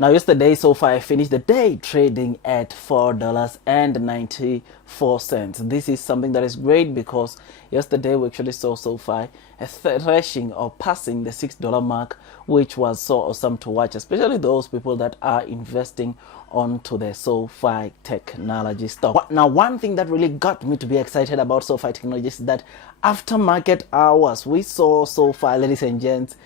Now, yesterday, Sofi finished the day trading at $4.94. This is something that is great because yesterday we actually saw Sofi thrashing or passing the $6 mark, which was so awesome to watch, especially those people that are investing onto the Sofi technology stock. Now, one thing that really got me to be excited about Sofi Technologies is that after market hours, we saw Sofi, ladies and gents,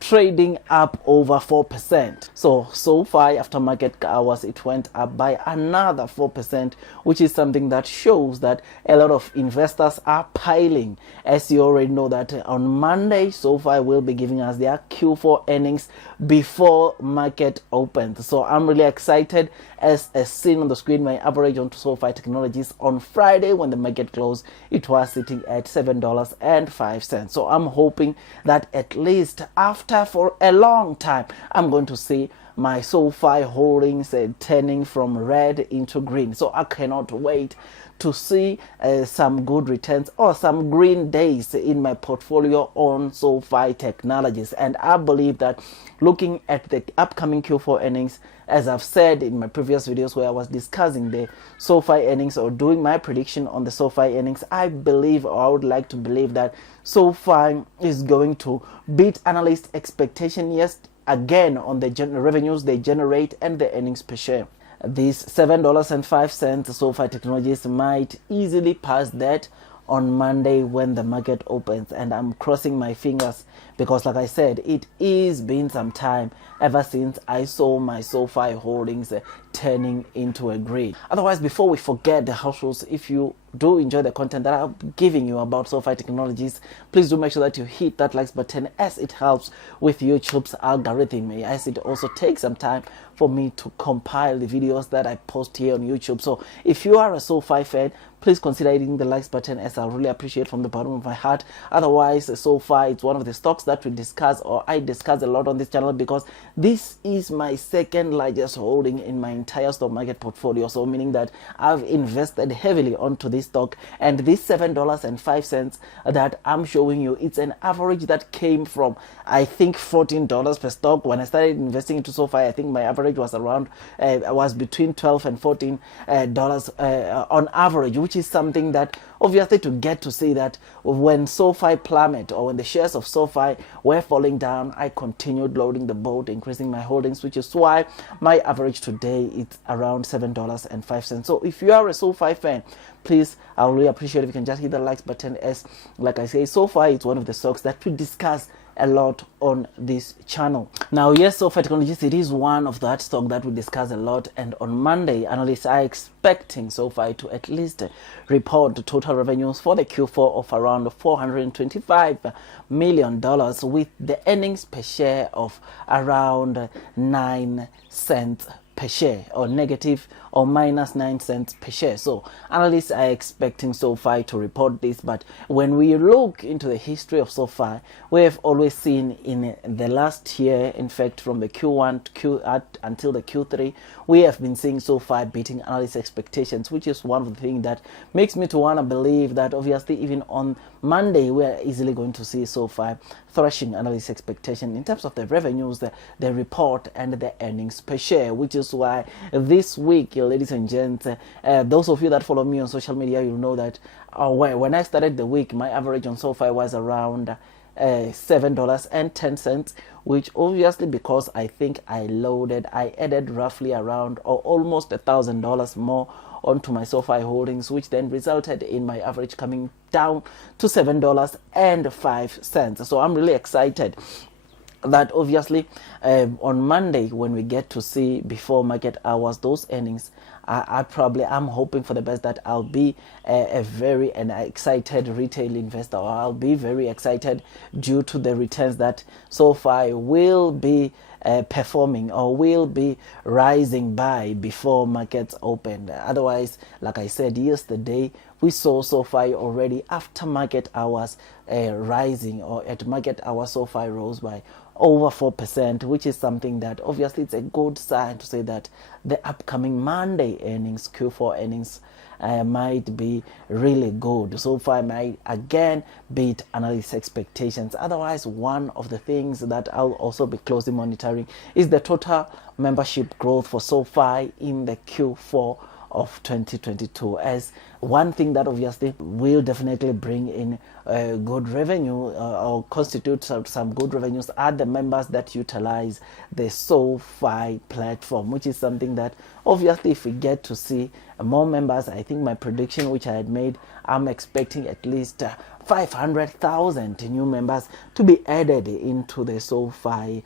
trading up over 4%. So far after market hours, it went up by another 4%, which is something that shows that a lot of investors are piling. As you already know that on Monday, Sofi will be giving us their Q4 earnings before market opens. So I'm really excited. As seen on the screen, my average on Sofi Technologies on Friday when the market closed, it was sitting at $7.05. So I'm hoping that at least after for a long time, I'm going to see my Sofi holdings turning from red into green. So I cannot wait to see some good returns or some green days in my portfolio on Sofi Technologies. And I believe that looking at the upcoming Q4 earnings, as I've said in my previous videos where I was discussing the Sofi earnings or doing my prediction on the Sofi earnings, I believe, or I would like to believe, that Sofi is going to beat analyst expectation, yes, again on the revenues they generate and the earnings per share. These $7.05 Sofi Technologies might easily pass that on Monday when the market opens, and I'm crossing my fingers because, like I said, it is been some time ever since I saw my Sofi holdings turning into a green. Otherwise, before we forget the house rules, if you do enjoy the content that I'm giving you about Sofi Technologies, please do make sure that you hit that likes button, as it helps with YouTube's algorithm, as it also takes some time for me to compile the videos that I post here on YouTube. So if you are a Sofi fan, please consider hitting the likes button, as I really appreciate from the bottom of my heart. Otherwise, Sofi, it's one of the stocks that we discuss, or I discuss a lot on this channel, because this is my second largest holding in my entire stock market portfolio. So meaning that I've invested heavily onto this stock, and this $7.05 that I'm showing you, it's an average that came from, I think, $14 per stock. When I started investing into Sofi, I think my average was around was between $12 and $14 on average, which is something that obviously, to get to see that when Sofi plummeted, or when the shares of Sofi were falling down, I continued loading the boat, increasing my holdings, which is why my average today is around $7.05. So if you are a Sofi fan, please, I really appreciate if you can just hit the likes button, as like I say, Sofi is one of the stocks that we discuss a lot on this channel. Now, yes, Sofi Technologies, it is one of that stock that we discuss a lot, and on Monday, analysts are expecting Sofi to at least report total revenues for the Q4 of around $425 million, with the earnings per share of around 9 cents per share, or negative or minus 9 cents per share. So analysts are expecting Sofi to report this, but when we look into the history of Sofi, we have always seen in the last year, in fact from the Q1 to until the Q3, we have been seeing Sofi beating analysts expectations, which is one of the things that makes me to want to believe that obviously even on Monday we are easily going to see Sofi thrashing analysts expectation in terms of the revenues, the report, and the earnings per share, which is why this week, ladies and gents, those of you that follow me on social media, you'll know that when I started the week, my average on Sofi was around $7.10, which obviously, because I think I added roughly around or almost $1,000 more onto my Sofi holdings, which then resulted in my average coming down to $7.05. So I'm really excited that obviously on Monday, when we get to see before market hours those earnings, I'm hoping for the best, that I'll be a very excited retail investor, or I'll be very excited due to the returns that Sofi will be performing, or will be rising by before markets open. Otherwise, like I said yesterday, we saw Sofi already after market hours rising, or at market hours Sofi rose by over 4%, which is something that obviously it's a good sign to say that the upcoming Monday earnings, Q4 earnings, might be really good. So far might again beat analyst expectations. Otherwise, one of the things that I'll also be closely monitoring is the total membership growth for Sofi in the Q4 of 2022, as one thing that obviously will definitely bring in good revenue or constitute some good revenues are the members that utilize the Sofi platform, which is something that obviously if we get to see more members, I think my prediction which I had made, I'm expecting at least 500,000 new members to be added into the Sofi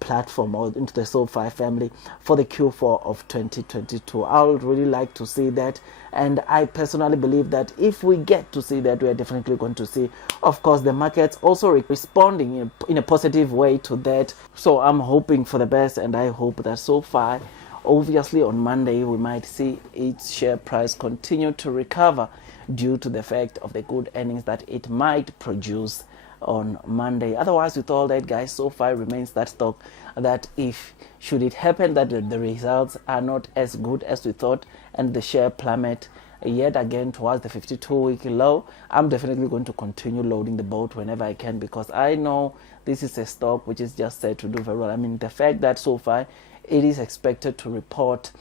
platform or into the Sofi family for the Q4 of 2022. I would really like to see that, and I personally believe that if we get to see that, we are definitely going to see, of course, the markets also responding in a positive way to that. So I'm hoping for the best, and I hope that Sofi, obviously on Monday, we might see its share price continue to recover due to the fact of the good earnings that it might produce on Monday. Otherwise, with all that, guys, Sofi remains that stock that if should it happen that the results are not as good as we thought and the share plummet yet again towards the 52-week low, I'm definitely going to continue loading the boat whenever I can, because I know this is a stock which is just said to do very well. I mean, the fact that Sofi, it is expected to report,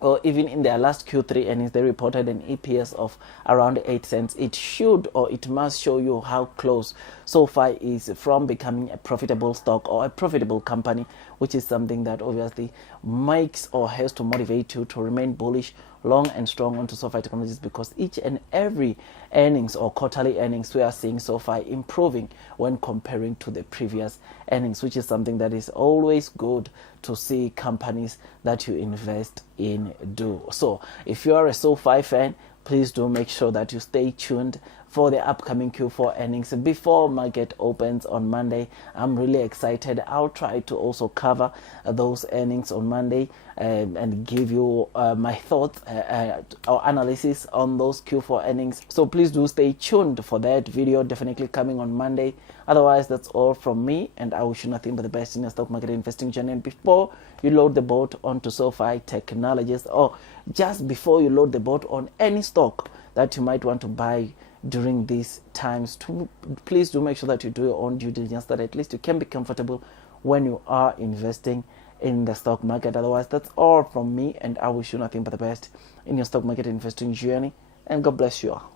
or even in their last Q3 earnings, they reported an EPS of around 8 cents. It should, or it must show you how close Sofi is from becoming a profitable stock or a profitable company, which is something that obviously makes or has to motivate you to remain bullish, long and strong onto Sofi Technologies, because each and every earnings or quarterly earnings, we are seeing Sofi improving when comparing to the previous earnings, which is something that is always good to see companies that you invest in do. So if you are a Sofi fan, please do make sure that you stay tuned for the upcoming Q4 earnings before market opens on Monday. I'm really excited. I'll try to also cover those earnings on Monday and give you my thoughts or analysis on those Q4 earnings. So please do stay tuned for that video, definitely coming on Monday. Otherwise, that's all from me, and I wish you nothing but the best in your stock market investing journey. And before you load the boat onto Sofi Technologies, or just before you load the boat on any stock that you might want to buy during these times, please do make sure that you do your own due diligence, that at least you can be comfortable when you are investing in the stock market. Otherwise, that's all from me, and I wish you nothing but the best in your stock market investing journey, and God bless you all.